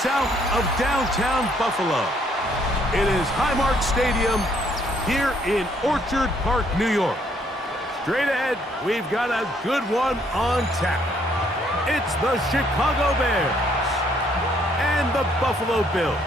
south of downtown Buffalo. It is Highmark Stadium here in Orchard Park, New York. Straight ahead, we've got a good one on tap. It's the Chicago Bears and the Buffalo Bills.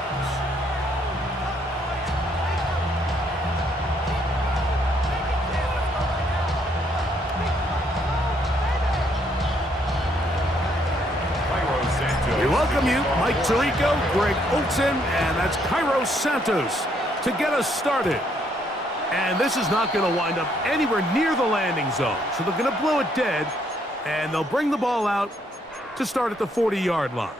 We welcome you, Mike Tirico, Greg Olson, and that's Cairo Santos to get us started. And this is not going to wind up anywhere near the landing zone, so they're going to blow it dead, and they'll bring the ball out to start at the 40-yard line.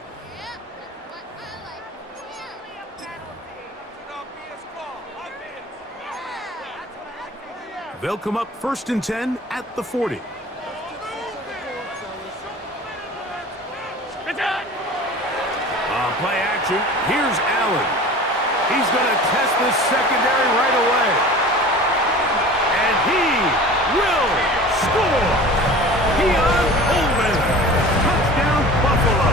They'll come up 1st and 10 at the 40. Play action. Here's Allen. He's going to test this secondary right away. And he will score. Keon Coleman. Touchdown, Buffalo.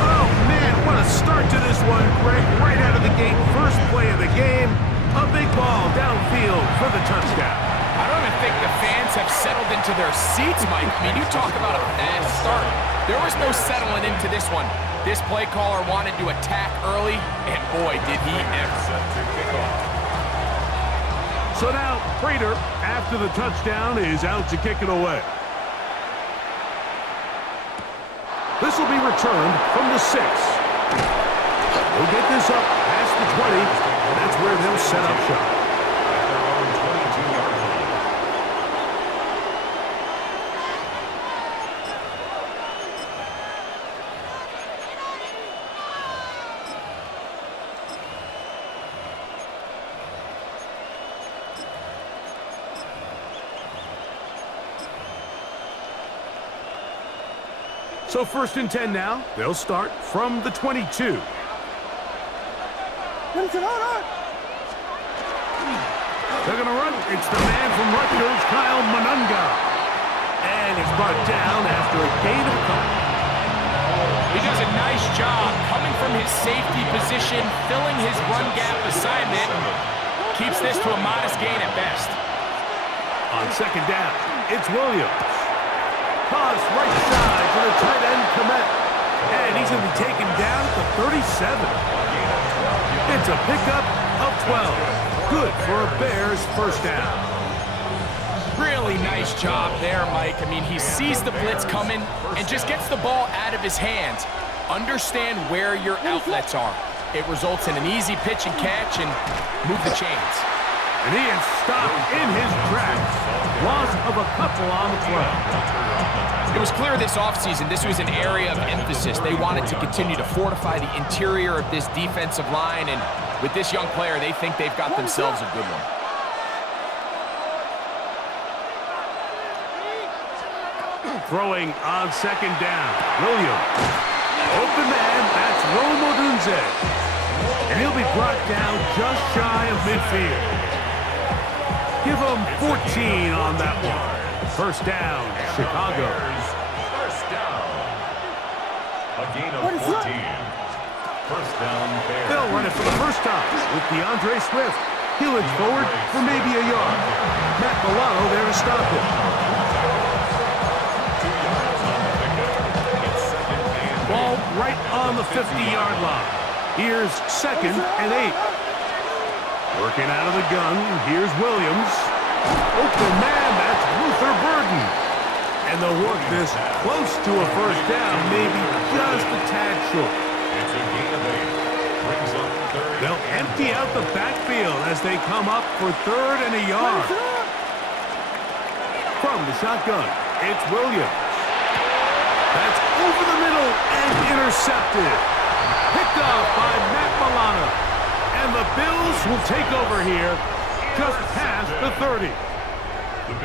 Oh, man, what a start to this one, Greg. Right out of the gate, first play of the game. A big ball downfield for the touchdown. I don't even think the fans have settled into their seats, Mike. I mean, you talk about a fast start. There was no settling into this one. This play caller wanted to attack early, and boy, did he ever. So now, Prater, after the touchdown, is out to kick it away. This will be returned from the 6. We'll get this up past the 20, and that's where they'll set up shop. So 1st and 10 now. They'll start from the 22. They're going to run. It's the man from Rutgers, Kyle Monunga. And it's brought down after a gain of a couple. He does a nice job coming from his safety position, filling his run gap assignment. Keeps this to a modest gain at best. On 2nd down, it's Williams. Toss right side to the tight end, Komet. And he's going to be taken down at the 37. It's a pickup of 12. Good for a Bears first down. Really nice job there, Mike. I mean, he sees the blitz coming and just gets the ball out of his hands. Understand where your outlets are. It results in an easy pitch and catch and move the chains. And he is stopped in his tracks. Loss of a couple on the play. It was clear this offseason this was an area of emphasis. They wanted to continue to fortify the interior of this defensive line, and with this young player, they think they've got themselves a good one. Throwing on 2nd down. Williams. Open man, that's Rome Odunze. And he'll be brought down just shy of midfield. Give him 14 on that one. First down, Chicago. First down. A gain of 14. First down, Bears. They'll run it for the first time with DeAndre Swift. He'll edge forward for maybe a yard. Matt Milano there to stop it. 2 yards on the pickup. It's 2nd and 8. Ball right on the 50-yard line. Here's 2nd and 8. Working out of the gun, here's Williams. Open man, that's Luther Burden. And they'll work this close to a first down, maybe just a tad short. It's a gain of 8. Brings up 3rd. They'll empty out the backfield as they come up for 3rd and a yard. From the shotgun, it's Williams. That's over the middle and intercepted. Picked off by Matt Milano. And the Bills will take over here just past the 30.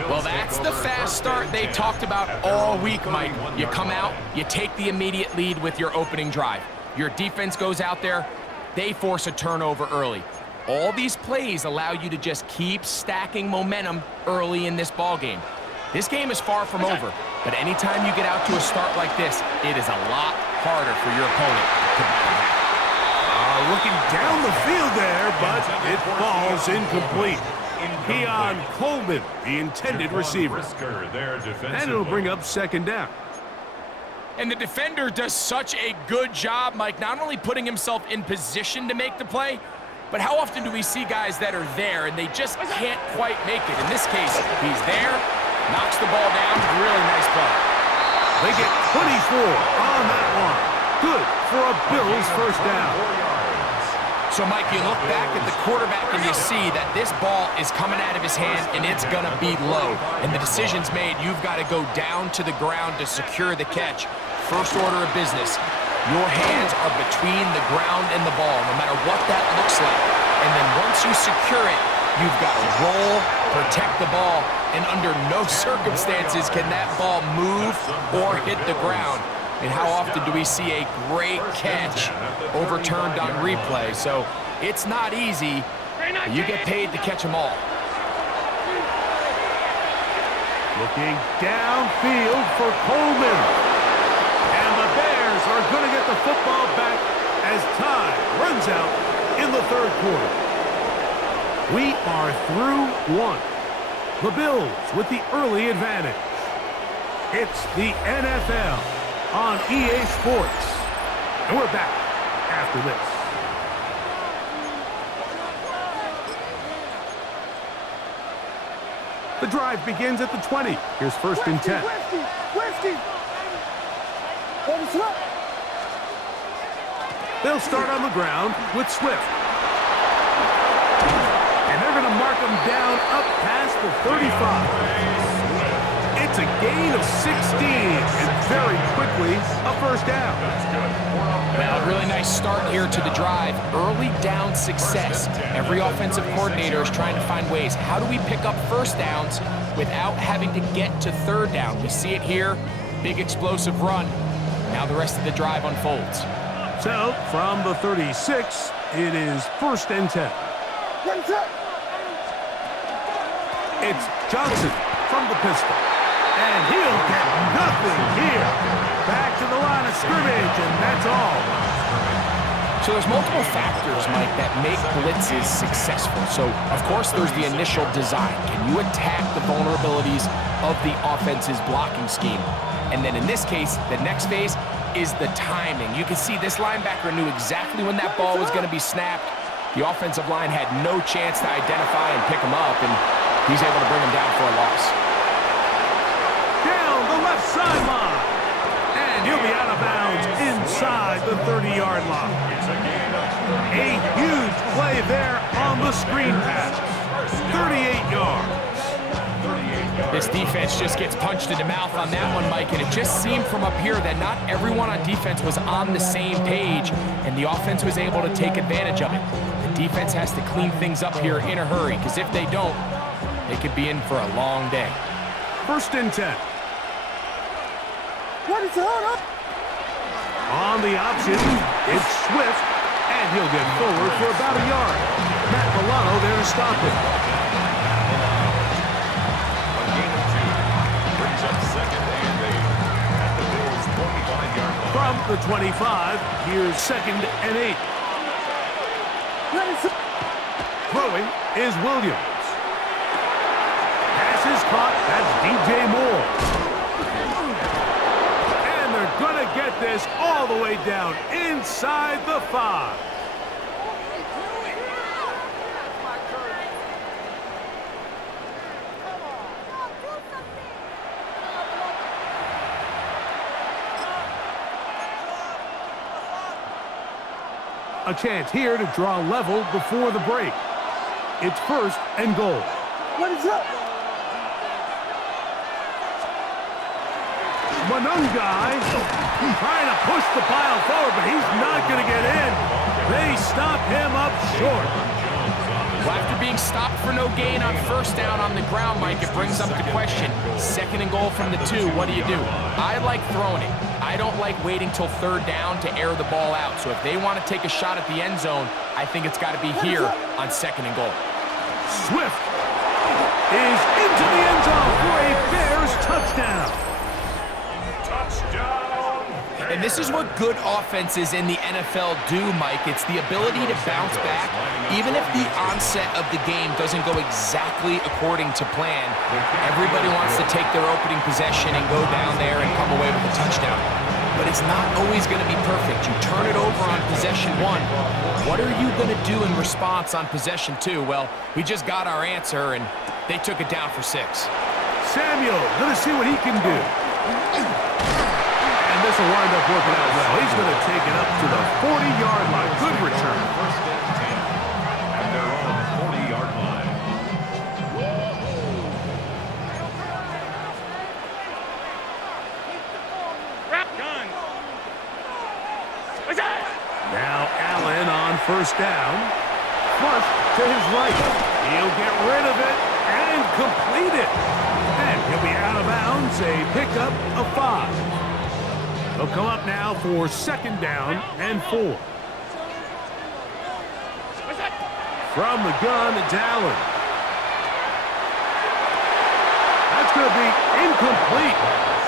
Well, that's the fast start they talked about all week, Mike. You come out, you take the immediate lead with your opening drive. Your defense goes out there, they force a turnover early. All these plays allow you to just keep stacking momentum early in this ball game. This game is far from over, but anytime you get out to a start like this, it is a lot harder for your opponent to battle back. Looking down the field there, but it falls incomplete. Keon Coleman, the intended receiver. And it'll bring up second down. And the defender does such a good job, Mike, not only putting himself in position to make the play, but how often do we see guys that are there and they just can't quite make it? In this case, he's there, knocks the ball down, really nice play. They get 24 on that one. Good for a Bills first down. So, Mike, you look back at the quarterback and you see that this ball is coming out of his hand and it's going to be low. And the decision's made. You've got to go down to the ground to secure the catch. First order of business. Your hands are between the ground and the ball, no matter what that looks like. And then once you secure it, you've got to roll, protect the ball, and under no circumstances can that ball move or hit the ground. And how often do we see a great catch overturned on replay? So it's not easy. You get paid to catch them all. Looking downfield for Coleman. And the Bears are going to get the football back as time runs out in the third quarter. We are through one. The Bills with the early advantage. It's the NFL on EA Sports. And we're back after this. The drive begins at the 20. Here's first and 10. They'll start on the ground with Swift. And they're going to mark him down up past the 35. It's a gain of 16, and very quickly a first down. Well, a really nice start here to the drive. Early down success. Every offensive coordinator is trying to find ways. How do we pick up first downs without having to get to third down? We see it here. Big explosive run. Now the rest of the drive unfolds. So, from the 36, it is first and 10. It's Johnson from the pistol. And he'll get nothing here. Back to the line of scrimmage, and that's all. So there's multiple factors, Mike, that make blitzes successful. So, of course, there's the initial design. Can you attack the vulnerabilities of the offense's blocking scheme? And then in this case, the next phase is the timing. You can see this linebacker knew exactly when that ball was going to be snapped. The offensive line had no chance to identify and pick him up, and he's able to bring him down for a loss. Down the left sideline. And he'll be out of bounds inside the 30-yard line. A huge play there on the screen pass. 38 yards. This defense just gets punched in the mouth on that one, Mike, and it just seemed from up here that not everyone on defense was on the same page, and the offense was able to take advantage of it. The defense has to clean things up here in a hurry, because if they don't, they could be in for a long day. First and 10. What is on up? On the option, it's Swift, and he'll get forward for about a yard. Matt Milano there to stop it. A gain of 2 brings up second and 8 at the Bills' 25-yard line. From the 25, here's second and 8. Throwing is Williams. Pass is caught. That's DJ Moore. And they're going to get this all the way down inside the 5. A chance here to draw level before the break. It's first and goal. What is up? Manungai trying to push the pile forward, but he's not going to get in. They stop him up short. Well, after being stopped for no gain on first down on the ground, Mike, it brings up the question. Second and goal from the 2, what do you do? I like throwing it. I don't like waiting till third down to air the ball out. So if they want to take a shot at the end zone, I think it's got to be here on second and goal. Swift is into the end zone for a Bears touchdown. Touchdown, And this is what good offenses in the NFL do, Mike. It's the ability to bounce back, even if the onset of the game doesn't go exactly according to plan. Everybody wants to take their opening possession and go down there and come away with a touchdown. But it's not always going to be perfect. You turn it over on possession 1. What are you going to do in response on possession 2? Well, we just got our answer, and they took it down for 6. Samuel, going to see what he can do. And this will wind up working out well. He's going to take it up to the 40-yard line. Good return. First and 10 at their own 40-yard line. Now Allen on first down. Flush to his right. He'll get rid of it and complete it. And he'll be out of bounds, a pickup of 5. He'll come up now for second down and 4. From the gun, it's Allen. That's going to be incomplete.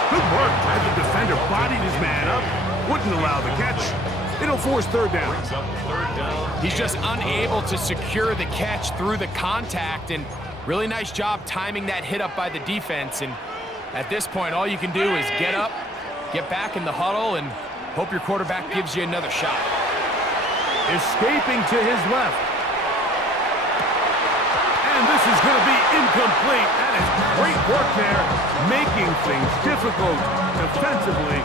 Good work. Had the defender bodied his man up. Wouldn't allow the catch. It'll force third down. He's just unable to secure the catch through the contact, and really nice job timing that hit up by the defense. And at this point, all you can do is get up, get back in the huddle, and hope your quarterback gives you another shot. Escaping to his left. And this is going to be incomplete. That is great work there, making things difficult defensively.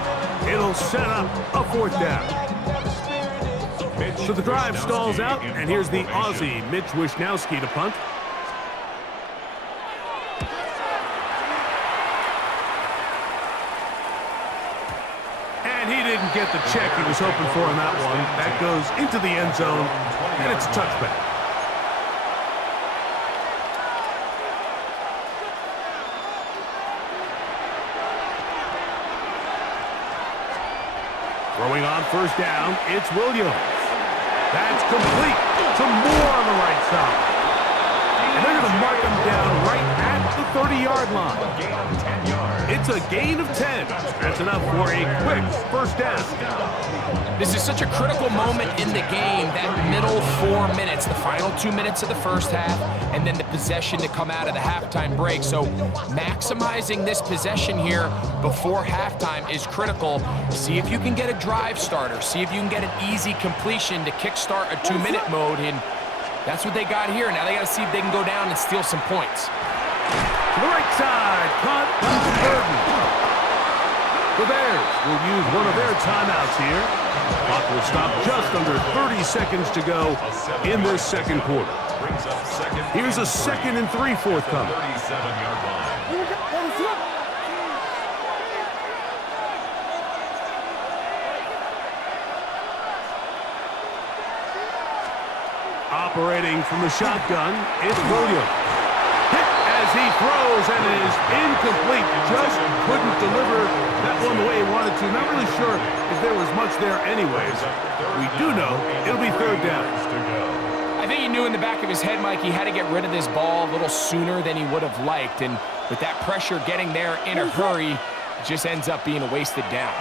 It'll set up a fourth down. So the drive stalls out, and here's the Aussie, Mitch Wishnowsky, to punt. And he didn't get the check he was hoping for on that one. That goes into the end zone, and it's a touchback. Throwing on first down, it's Williams. That's complete to Moore on the right side. And they're going to mark him down right at the 30-yard line. It's a gain of 10. That's enough for a quick first down. This is such a critical moment in the game, that middle 4 minutes, the final 2 minutes of the first half, and then the possession to come out of the halftime break. So maximizing this possession here before halftime is critical. See if you can get a drive starter. See if you can get an easy completion to kickstart a 2-minute mode, and that's what they got here. Now they got to see if they can go down and steal some points. To the right side, caught by Burton. The Bears will use one of their timeouts here. Clock will stop just under 30 seconds to go in this second quarter. Here's a 2nd and 3 forthcoming. 37-yard line. Operating from the shotgun, it's Williams. Hit as he throws, and it is incomplete. Just couldn't deliver that one the way he wanted to. Not really sure if there was much there anyways. We do know it'll be third down. I think he knew in the back of his head, Mike, he had to get rid of this ball a little sooner than he would have liked. And with that pressure getting there in a hurry, it just ends up being a wasted down.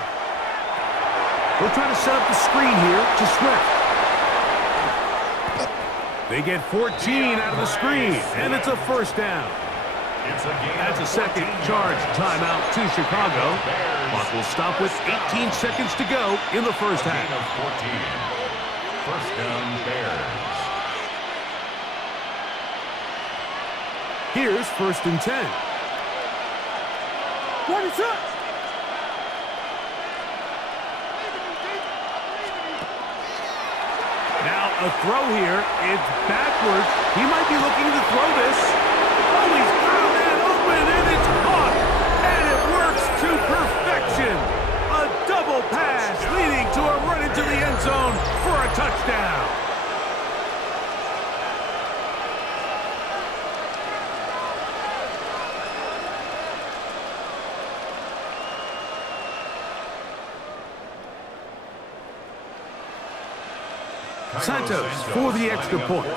We'll try to set up the screen here to Swift. They get 14 out of the screen, and it's a first down. That's a second charge timeout to Chicago. Clock will stop with 18 seconds to go in the first half. 14. First down, Bears. Here's 1st and 10. What is up? Now a throw here. It's backwards. He might be looking to throw this. Oh, he's got a man open, and it's caught. And it works to perfection. A double pass leading to a run into the end zone for a touchdown. Santos for the extra point.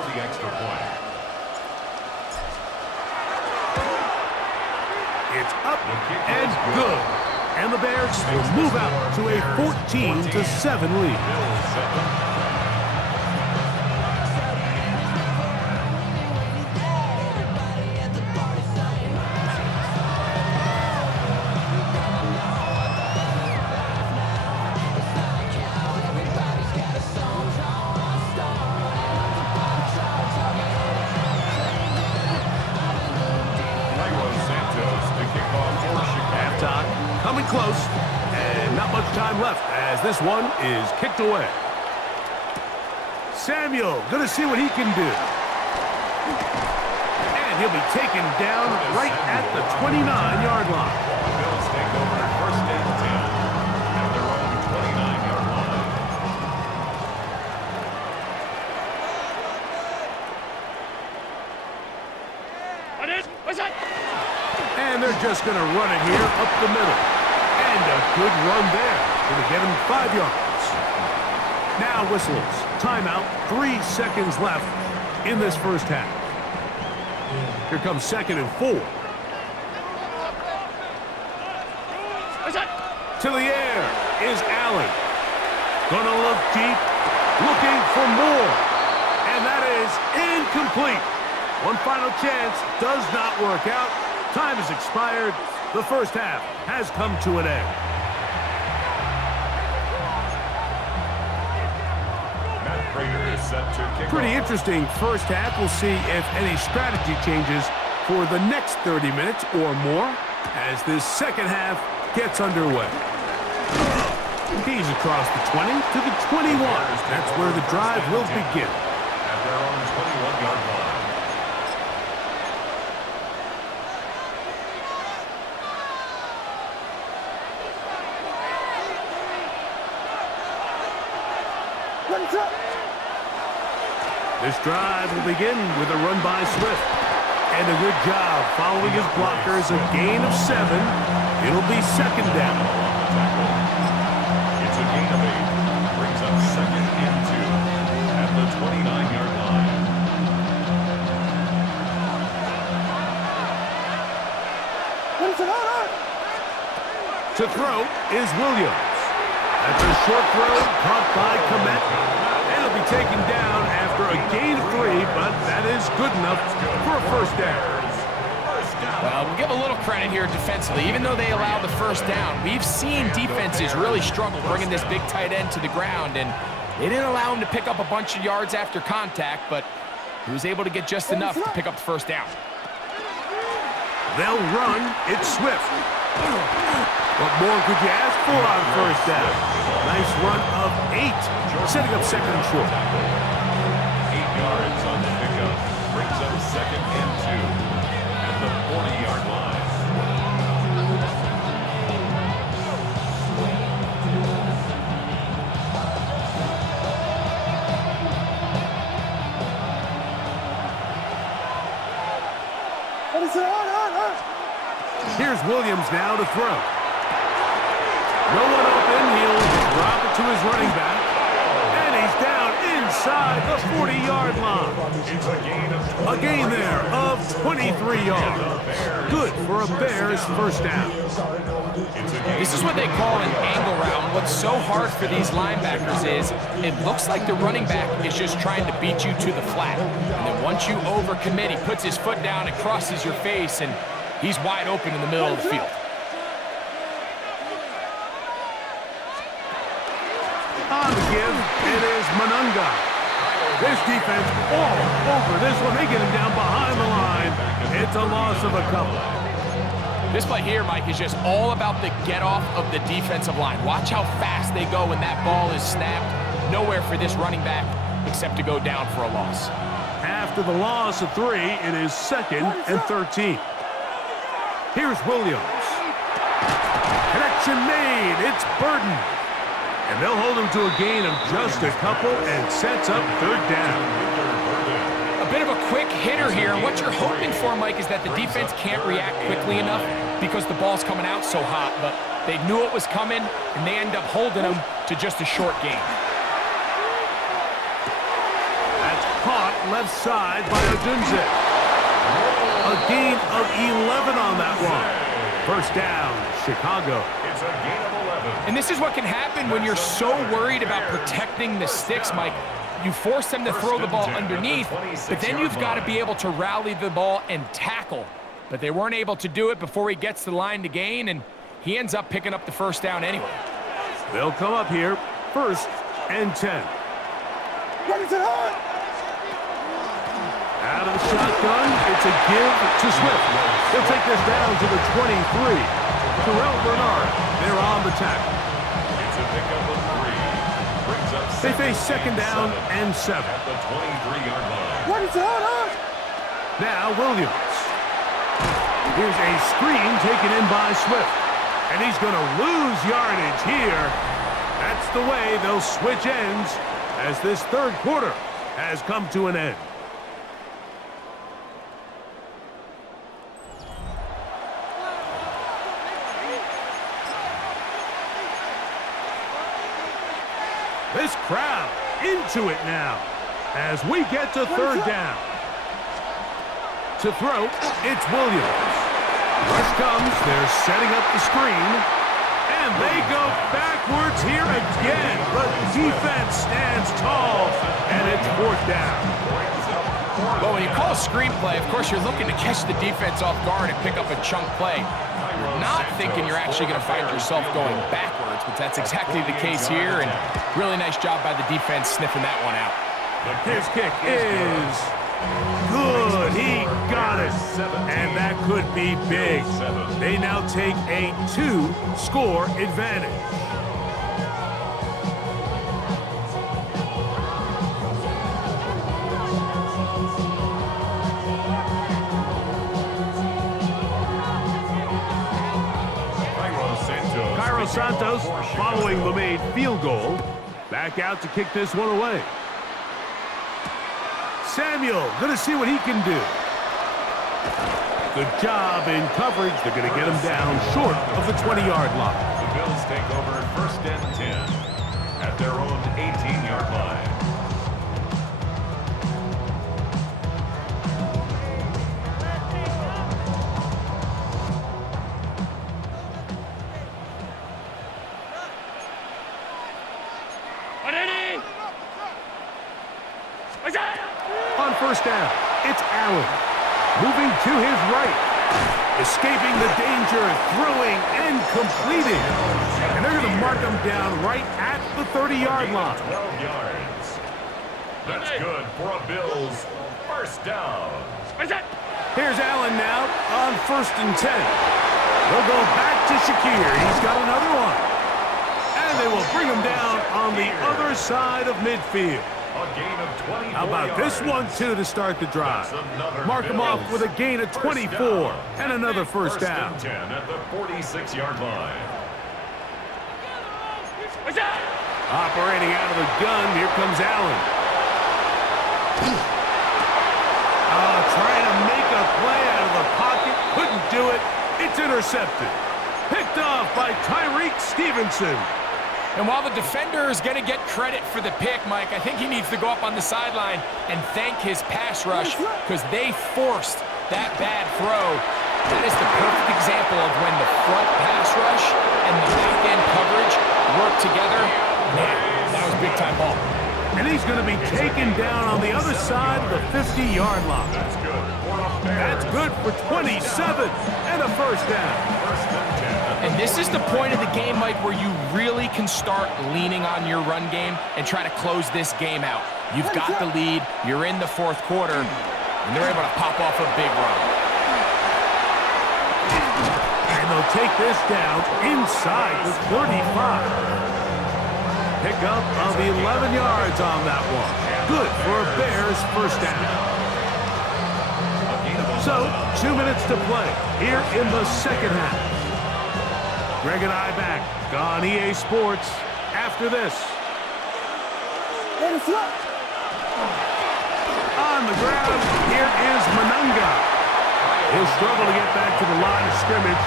It's up and good. And the Bears will move out to a 14-7 lead. Coming close, and not much time left as this one is kicked away. Samuel gonna see what he can do. And he'll be taken down right at the 29-yard line. The Bills take over first and 10 at their own 29-yard line. And they're just gonna run it here up the middle. And a good run there. Gonna get him 5 yards. Now whistles. Timeout. 3 seconds left in this first half. Here comes 2nd and 4. To the air is Allen. Gonna look deep. Looking for more. And that is incomplete. One final chance. Does not work out. Time has expired. The first half has come to an end. Pretty interesting first half. We'll see if any strategy changes for the next 30 minutes or more as this second half gets underway. He's across the 20 to the 21. That's where the drive will begin. At their own 21-yard line. This drive will begin with a run by Swift. And a good job following his blockers. A gain of 7. It'll be 2nd down. It's a gain of 8. Brings up 2nd and 2 at the 29-yard line. To throw is Williams. That's a short throw caught by Komet. And it'll be taken down after a gain of 3, but that is good enough for a first down. Well, we'll give a little credit here defensively. Even though they allowed the first down, we've seen defenses really struggle bringing this big tight end to the ground, and they didn't allow him to pick up a bunch of yards after contact, but he was able to get just enough to pick up the first down. They'll run. It's Swift. What more could you ask for on first down? Nice run of 8, setting up 2nd and short. 8 yards on the pickup. Brings up 2nd and 2 at the 40-yard line. Here's Williams now to throw. No one open. He'll drop it to his running back. And he's down inside the 40-yard line. A gain there of 23 yards. Good for a Bears first down. This is what they call an angle route. What's so hard for these linebackers is it looks like the running back is just trying to beat you to the flat. And then once you overcommit, he puts his foot down and crosses your face, and he's wide open in the middle of the field. On the give, it is Manunga. This defense all over this one. They get him down behind the line. It's a loss of a couple. This play here, Mike, is just all about the get-off of the defensive line. Watch how fast they go when that ball is snapped. Nowhere for this running back except to go down for a loss. After the loss of 3, it is 2nd and 13. Here's Williams. Connection made. It's Burden. And they'll hold him to a gain of just a couple and sets up 3rd down. A bit of a quick hitter here. What you're hoping for, Mike, is that the defense can't react quickly enough because the ball's coming out so hot. But they knew it was coming, and they end up holding him to just a short gain. That's caught left side by Odunze. A gain of 11 on that one. First down, Chicago. It's It's a gain of 11. And this is what can happen when you're so worried about protecting the sticks, Mike. You force them to throw the ball underneath, but then you've got to be able to rally the ball and tackle. But they weren't able to do it before he gets to the line to gain, and he ends up picking up the first down anyway. They'll come up here, 1st and 10. What is it on? Out of the shotgun, it's a give to Swift. He'll take this down to the 23. Terrell Bernard, they're on the tackle. It's a pickup of 3. Brings up They face 2nd down and 7. at the 23-yard line. What is it on? Now Williams. Here's a screen taken in by Swift. And he's going to lose yardage here. That's the way they'll switch ends as this 3rd quarter has come to an end. This crowd into it now as we get to 3rd down. To throw, it's Williams. Rush comes, they're setting up the screen, and they go backwards here again. The defense stands tall, and it's 4th down. Well, when you call a screenplay, of course, you're looking to catch the defense off guard and pick up a chunk play. You're not thinking you're actually going to find yourself going backwards, but that's exactly the case here, and really nice job by the defense sniffing that one out. His kick is good. He got it, and that could be big. They now take a 2-score advantage. Santos, following the made field goal, back out to kick this one away. Samuel, going to see what he can do. Good job in coverage. They're going to get him down short of the 20-yard line. The Bills take over 1st and 10 at their own 18-yard line. On 1st down, it's Allen. Moving to his right. Escaping the danger, throwing and completing. And they're going to mark him down right at the 30-yard line. 12 yards. That's good for a Bills 1st down. Here's Allen now on 1st and 10. They'll go back to Shakir. He's got another one. And they will bring him down on the other side of midfield. A gain of 24 How about yards. this one, too, to start the drive? Mark him off with a gain of 24 and another 1st down. 1st and 10 at the 46-yard line. Operating out of the gun, here comes Allen. Trying to make a play out of the pocket, couldn't do it. It's intercepted. Picked off by Tyreek Stevenson. And while the defender is going to get credit for the pick, Mike, I think he needs to go up on the sideline and thank his pass rush because they forced that bad throw. That is the perfect example of when the front pass rush and the back-end coverage work together. Man, that was big-time ball. And he's going to be taken down on the other side of the 50-yard line. That's good for a Bears. That's good for 27 and a 1st down. 1st and 10. And this is the point of the game, Mike, where you really can start leaning on your run game and try to close this game out. You've got the lead, you're in the 4th quarter, and they're able to pop off a big run. And they'll take this down inside the 35. Pickup of 11 yards on that one. Good for a Bears 1st down. So, 2 minutes to play here in the 2nd half. Greg and I back on EA Sports after this. On the ground, here is Manunga. He'll struggle to get back to the line of scrimmage.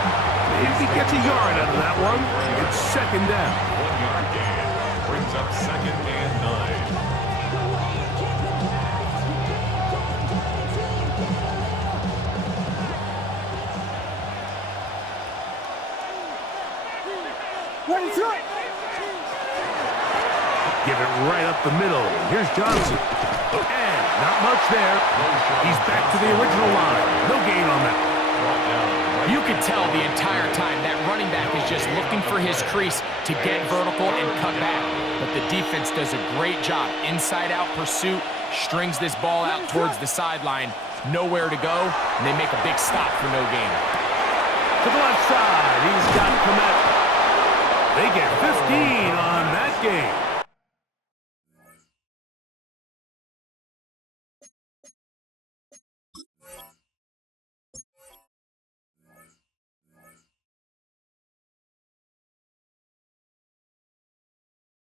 If he gets a yard out of that one, it's 2nd down. 1-yard gain brings up 2nd and 9. Listen up. Give it right up the middle. Here's Johnson. And not much there. He's back to the original line. No gain on that. You can tell the entire time that running back is just looking for his crease to get vertical and cut back. But the defense does a great job. Inside-out pursuit, strings this ball out towards the sideline. Nowhere to go, and they make a big stop for no gain. To the left side, he's got Komet. They get 15 on that game.